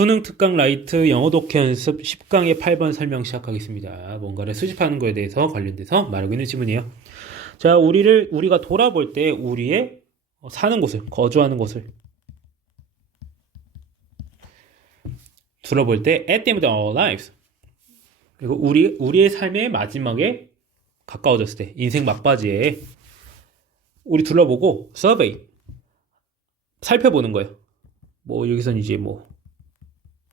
수능 특강 라이트 영어 독해 연습 10강의 8번 설명 시작하겠습니다. 뭔가를 수집하는 거에 대해서 관련돼서 말하고 있는 지문이에요. 자, 우리가 돌아볼 때 우리의 사는 곳을, 거주하는 곳을 둘러볼 때 at the end of our lives, 그리고 우리의 삶의 마지막에 가까워졌을 때, 인생 막바지에 우리 둘러보고 survey, 살펴보는 거예요. 뭐 여기서는 이제 뭐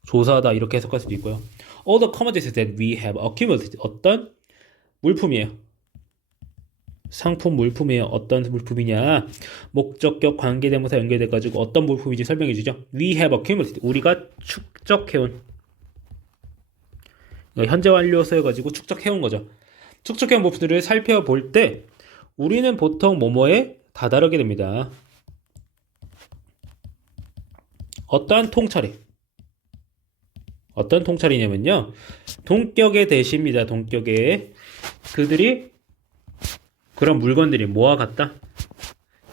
조사다 이렇게 해석할 수도 있고요. All the commodities that we have accumulated, 어떤 물품이에요. 상품 물품이에요. 어떤 물품이냐? 목적격 관계대명사 연결돼가지고 어떤 물품인지 설명해주죠. We have accumulated, 우리가 축적해온, 현재 완료 써가지고 축적해온 거죠. 축적해온 물품들을 살펴볼 때 우리는 보통 뭐뭐에 다다르게 됩니다. 어떠한 통찰에, 어떤 통찰이냐면요, 동격의 대시입니다. 동격의, 그들이 그런 물건들이 뭐와 같다?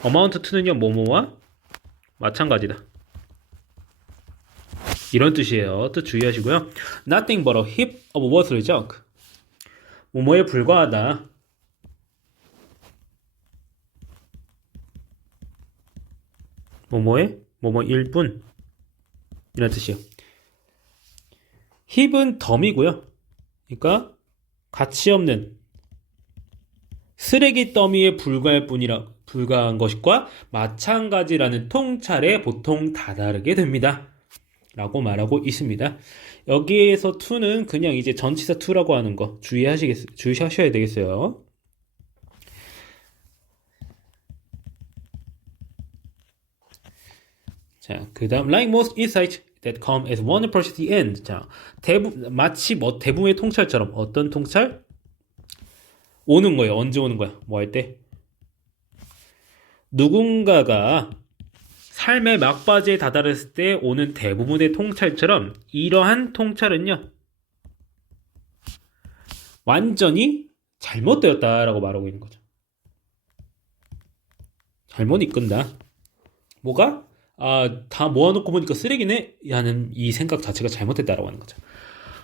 amount to는요, 뭐뭐와 마찬가지다, 이런 뜻이에요. 뜻 주의하시고요. Nothing but a heap of worthless junk, 뭐뭐에 불과하다, 뭐뭐일 뿐, 이런 뜻이에요. 힙은 덤이고요. 그러니까 가치 없는 쓰레기 더미에 불과한 것과 마찬가지라는 통찰에 보통 다다르게 됩니다. 라고 말하고 있습니다. 여기에서 to는 그냥 이제 전치사 to라고 하는 거 주의하셔야 되겠어요. 자, 그 다음 like most insights that come as one approaches the end. 자, 마치 대부분의 통찰처럼. 어떤 통찰? 오는 거예요. 언제 오는 거야? 뭐 할 때? 누군가가 삶의 막바지에 다다랐을 때 오는 대부분의 통찰처럼, 이러한 통찰은요, 완전히 잘못되었다라고 말하고 있는 거죠. 잘못 이끈다. 뭐가? 다 모아놓고 보니까 쓰레기네? 하는 이 생각 자체가 잘못됐다라고 하는 거죠.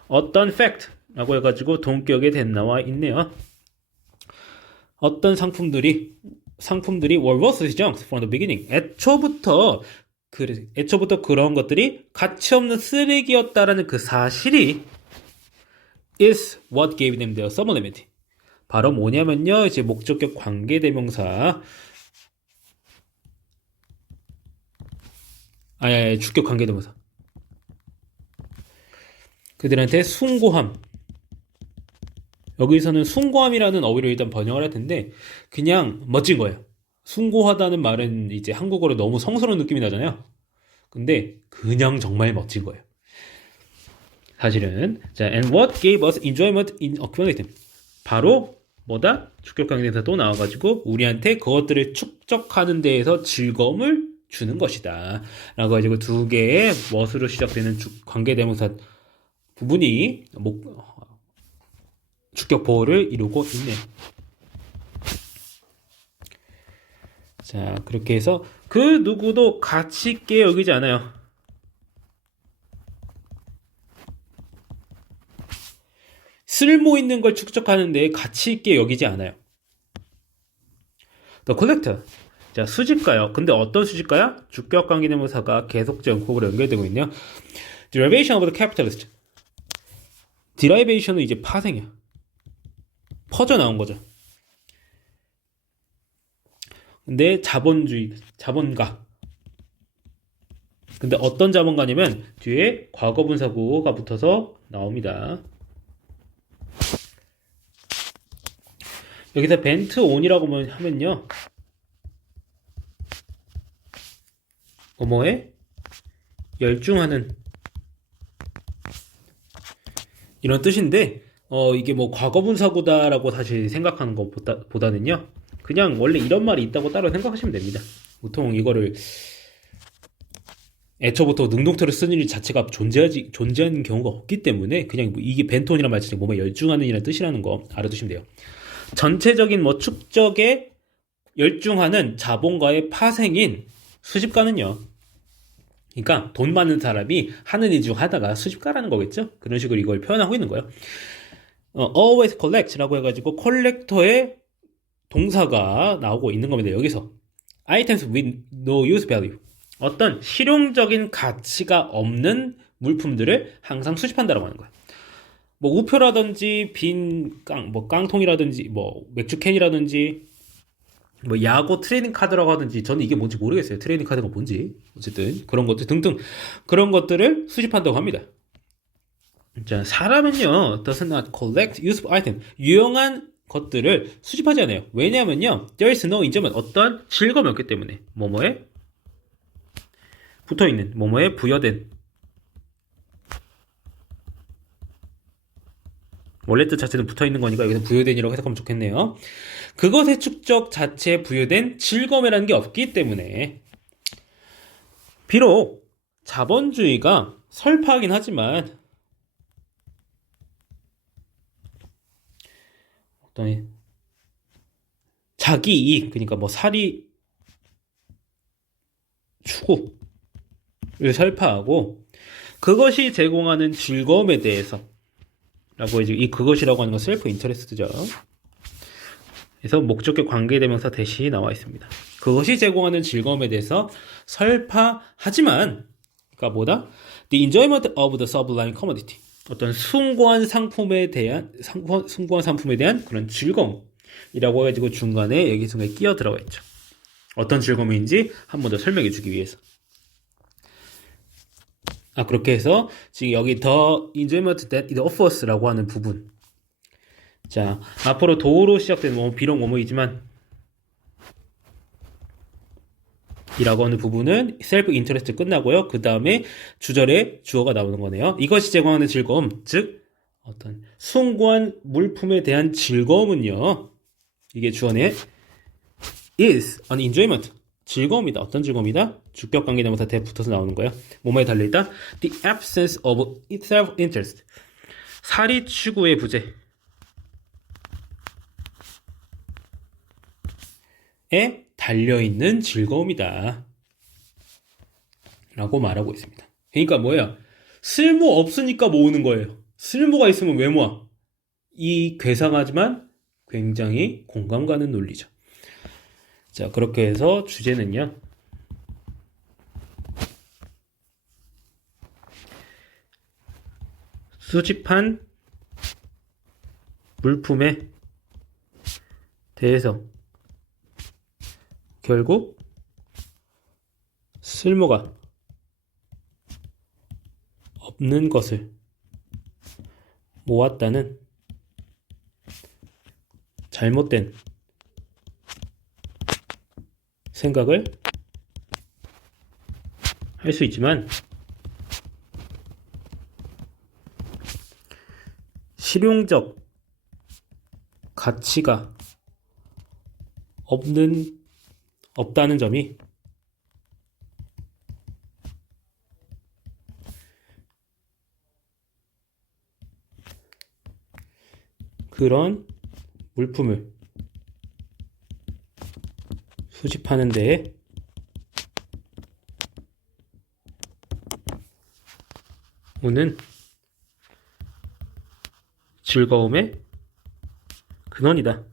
어떤 fact라고 해가지고 동격에 나와 있네요. 어떤 상품들이 were worthless junk from the beginning. 애초부터 그런 것들이 가치 없는 쓰레기였다라는 그 사실이 is what gave them their sublimity. 바로 뭐냐면요, 이제 목적격 관계대명사, 주격 관계대명사, 그들한테 숭고함. 여기서는 숭고함이라는 어휘로 일단 번역을 할 텐데, 그냥 멋진 거예요. 숭고하다는 말은 이제 한국어로 너무 성스러운 느낌이 나잖아요. 근데 그냥 정말 멋진 거예요. 사실은. 자, and what gave us enjoyment in accumulating. 바로 뭐다? 주격 관계대명사 또 나와가지고 우리한테 그것들을 축적하는 데에서 즐거움을 주는 것이다. 라고 가지고 두 개의 what으로 시작되는 관계대명사 부분이 주격 보호를 이루고 있네요. 자, 그렇게 해서 그 누구도 가치 있게 여기지 않아요. 쓸모 있는 걸 축적하는데 가치 있게 여기지 않아요. The collector. 자, 수집가요. 근데 어떤 수집가야? 주격 관계대명사가 계속적 연속으로 연결되고 있네요. Derivation of the capitalist. Derivation은 이제 파생이야. 퍼져 나온 거죠. 근데 자본가. 근데 어떤 자본가냐면 뒤에 과거분사구가 붙어서 나옵니다. 여기서 벤트 온이라고 하면요, 뭐뭐에 열중하는, 이런 뜻인데, 이게 뭐 과거분사구다라고 사실 생각하는 것보다는요, 그냥 원래 이런 말이 있다고 따로 생각하시면 됩니다. 보통 이거를 애초부터 능동태로 쓰는 일 자체가 존재하는 경우가 없기 때문에 그냥 이게 벤톤이란 말 자체가 몸에 열중하는 이라는 뜻이라는 거 알아두시면 돼요. 전체적인 축적에 열중하는 자본가의 파생인 수집가는요, 그러니까 돈 많은 사람이 하는 일 중 하다가 수집가라는 거겠죠? 그런 식으로 이걸 표현하고 있는 거예요. always collect라고 해가지고 컬렉터의 동사가 나오고 있는 겁니다. 여기서 items with no use value, 어떤 실용적인 가치가 없는 물품들을 항상 수집한다라고 하는 거예요. 뭐 우표라든지 빈 깡통이라든지 뭐 맥주캔이라든지 뭐 야구 트레이닝 카드라고 하든지, 저는 이게 뭔지 모르겠어요. 트레이닝 카드가 뭔지. 어쨌든 그런 것들 등등, 그런 것들을 수집한다고 합니다. 자, 사람은요 does not collect useful item, 유용한 것들을 수집하지 않아요. 왜냐하면요 there is no enjoyment, 어떤 즐거움이 없기 때문에. 뭐뭐에 붙어있는, 뭐뭐에 부여된, 원래 뜻 자체는 붙어있는 거니까 여기서 부여된이라고 해석하면 좋겠네요. 그것의 축적 자체에 부여된 즐거움이라는 게 없기 때문에. 비록 자본주의가 설파하긴 하지만 어떤 자기 이익, 그러니까 뭐 사리 추구를 설파하고 그것이 제공하는 즐거움에 대해서 라고 해서, 이 그것이라고 하는 건 셀프 인터레스트죠. 그래서 목적격 관계대명사 대시 나와 있습니다. 그것이 제공하는 즐거움에 대해서 설파하지만, 그러니까 뭐다? The enjoyment of the sublime commodity, 어떤 숭고한 상품에 대한 그런 즐거움이라고 해가지고 중간에 여기서 끼어 들어가 있죠. 어떤 즐거움인지 한 번 더 설명해 주기 위해서. 그렇게 해서 지금 여기 the enjoyment that it offers라고 하는 부분. 자, 앞으로 도로 시작된 비록 뭐뭐이지만 이라고 하는 부분은 셀프 인터레스트 끝나고요. 그 다음에 주절에 주어가 나오는 거네요. 이것이 제공하는 즐거움, 즉 어떤 숭고한 물품에 대한 즐거움은요, 이게 주어네, is an enjoyment, 즐거움이다. 어떤 즐거움이다? 주격 관계대명사 대 붙어서 나오는 거예요. 뭐뭐에 달려있다? The absence of self-interest, 사리 추구의 부재 에 달려있는 즐거움이다 라고 말하고 있습니다. 그러니까 뭐야? 쓸모 없으니까 모으는 거예요. 쓸모가 있으면 왜 모아? 이 괴상하지만 굉장히 공감 가는 논리죠. 자, 그렇게 해서 주제는요, 수집한 물품에 대해서 결국 쓸모가 없는 것을 모았다는 잘못된 생각을 할 수 있지만, 실용적 가치가 없다는 점이 그런 물품을 수집하는 데에 오는 즐거움의 근원이다.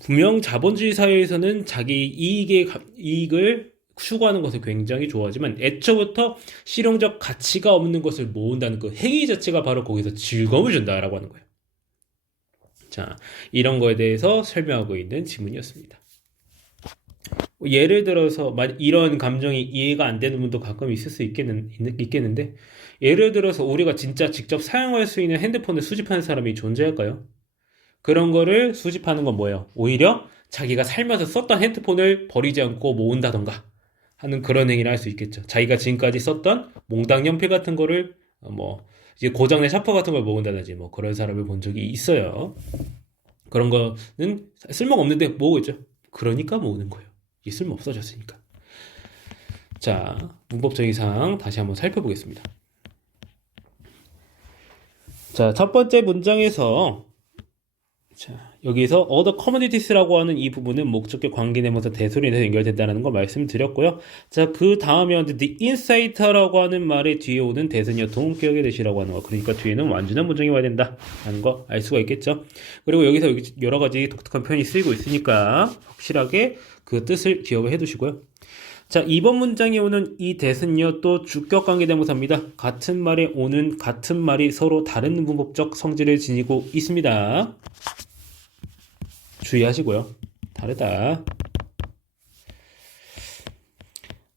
분명 자본주의 사회에서는 자기 이익을 추구하는 것을 굉장히 좋아하지만, 애초부터 실용적 가치가 없는 것을 모은다는 그 행위 자체가 바로 거기서 즐거움을 준다라고 하는 거예요. 자, 이런 거에 대해서 설명하고 있는 지문이었습니다. 예를 들어서 이런 감정이 이해가 안 되는 분도 가끔 있을 수 있겠는데, 예를 들어서 우리가 진짜 직접 사용할 수 있는 핸드폰을 수집하는 사람이 존재할까요? 그런 거를 수집하는 건 뭐예요? 오히려 자기가 살면서 썼던 핸드폰을 버리지 않고 모은다던가 하는 그런 행위를 할 수 있겠죠. 자기가 지금까지 썼던 몽당 연필 같은 거를 이제 고장난 샤퍼 같은 걸 모은다든지 그런 사람을 본 적이 있어요. 그런 거는 쓸모가 없는데 모으고 있죠. 그러니까 모으는 거예요. 이게 쓸모 없어졌으니까. 자, 문법적인 사항 다시 한번 살펴보겠습니다. 자, 첫 번째 문장에서, 자, 여기서 other commodities라고 하는 이 부분은 목적격 관계대명사 대소리에서 연결된다는 걸 말씀드렸고요. 자, 그 다음에 the insider라고 하는 말의 뒤에 오는 대선이어 동격의 대시라고 하는 거. 그러니까 뒤에는 완전한 문장이 와야 된다라는 거 알 수가 있겠죠. 그리고 여기서 여러 가지 독특한 표현이 쓰이고 있으니까 확실하게 그 뜻을 기억을 해두시고요. 자, 이번 문장에 오는 이 대선이어 또 주격 관계대명사입니다. 같은 말에 오는 같은 말이 서로 다른 문법적 성질을 지니고 있습니다. 주의하시고요. 다르다.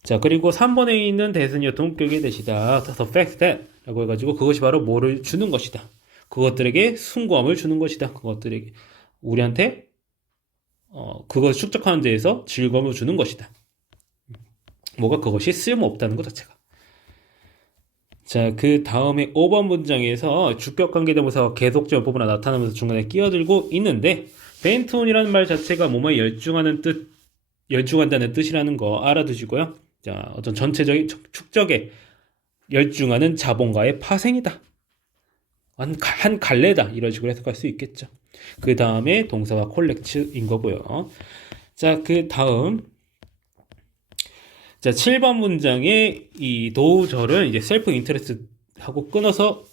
자, 그리고 3번에 있는 대선이어 동격의 대시다. The fact that 라고 해가지고 그것이 바로 뭐를 주는 것이다. 그것들에게 숭고함을 주는 것이다. 그것들에게 우리한테 그것을 축적하는 데에서 즐거움을 주는 것이다. 뭐가 그것이 쓸모없다는 것 자체가. 자, 그 다음에 5번 문장에서 주격 관계대명사가 계속적 어법으로 나타나면서 중간에 끼어들고 있는데 벤톤이라는 말 자체가 뭐뭐에 열중하는 뜻, 열중한다는 뜻이라는 거 알아두시고요. 자, 어떤 전체적인 축적에 열중하는 자본가의 파생이다. 한 갈래다. 이런 식으로 해석할 수 있겠죠. 그 다음에 동사가 콜렉트인 거고요. 자, 그 다음. 자, 7번 문장에 이 도우절은 이제 셀프 인터레스트 하고 끊어서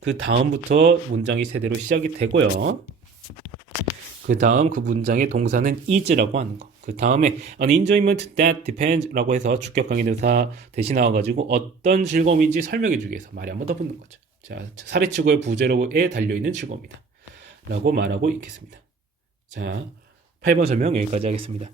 그 다음부터 문장이 세대로 시작이 되고요. 그 다음 그 문장의 동사는 is라고 하는 거. 그 다음에 an enjoyment that depends 라고 해서 주격 관계대명사 대신 나와가지고 어떤 즐거움인지 설명해 주기 위해서 말이 한 번 더 붙는 거죠. 자, 사례치고의 부제로에 달려있는 즐거움이다. 라고 말하고 있겠습니다. 자, 8번 설명 여기까지 하겠습니다.